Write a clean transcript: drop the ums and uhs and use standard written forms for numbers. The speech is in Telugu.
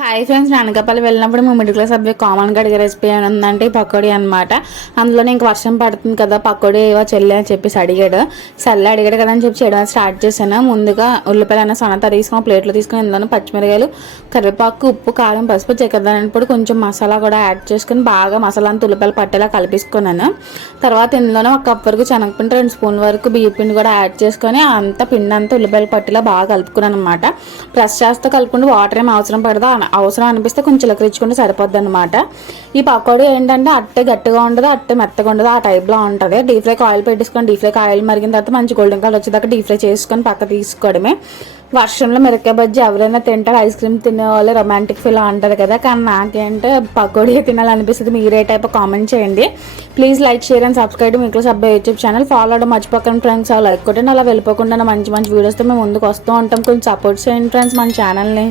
హాయ్ ఫ్రెండ్స్, అనకాపల్లి వెళ్ళినప్పుడు మా మిడిల్ క్లాస్ అబ్బాయి కామన్గా అడిగే రెసిపీ ఏంటంటే పకోడీ అనమాట. అందులోనే ఇంక వర్షం పడుతుంది కదా, పకోడీ ఏవో చెల్లి అని చెప్పేసి అడిగాడు. సర్లే అడిగాడు కదా అని చెప్పి చేయడం స్టార్ట్ చేశాను. ముందుగా ఉల్లిపాయలు అన్న సన్నత తీసుకుని ప్లేట్లో తీసుకుని ఇందులో పచ్చిమిరకాయలు, కరివేపాకు, ఉప్పు, కారం, పసుపు, చెక్కదానిపొడి, కొంచెం మసాలా కూడా యాడ్ చేసుకుని బాగా మసాలా అంతా ఉల్లిపాయలు పట్టేలా కలిపేసుకున్నాను. తర్వాత ఇందులోనే ఒక కప్ వరకు శనగపిండి, 2 స్పూన్ల వరకు బియ్య పిండి కూడా యాడ్ చేసుకొని అంతా పిండి అంతా ఉల్లిపాయలు పట్టేలా బాగా కలుపుకున్నాను అనమాట. ప్రెస్ చేస్తూ కలుపుకుంటూ వాటర్ ఏమి అవసరం పడదా, అవసరం అనిపిస్తే కొంచెం చిలకరించుకుంటే సరిపోద్ది అనమాట. ఈ పకోడీ ఏంటంటే అట్టే గట్టిగా ఉండదు, అట్టే మెత్తగా ఉండదు, ఆ టైప్లో ఉంటుంది. డీప్ ఫ్రైకి ఆయిల్ పెట్టేసుకొని డీప్ ఫ్రైకి ఆయిల్ మరిగిన తర్వాత మంచి గోల్డెన్ కలర్ వచ్చేదాకా డీప్ ఫ్రై చేసుకొని పక్క తీసుకోవడమే. వర్షంలో మిరపకాయ బజ్జీ ఎవరైనా తింటారు, ఐస్ క్రీమ్ తినే వాళ్ళు రొమాంటిక్ ఫీల్ అంటారు కదా, కానీ నాకేంటే పకోడీ తినాలనిపిస్తుంది. మీరే టైప్ కామెంట్ చేయండి. Please like, share and subscribe మీకు సబ్బే యూట్యూబ్ ఛానల్. ఫాలో అవడం మర్చిపోకండి ఫ్రెండ్స్. లైక్ కొట్టండి. అలా వెళ్ళిపోకుండా మంచి మంచి వీడియోస్తో మేము ముందుకు వస్తూ ఉంటాం. కొంచెం సపోర్ట్ చేయండి ఫ్రెండ్స్ మన ఛానల్ని.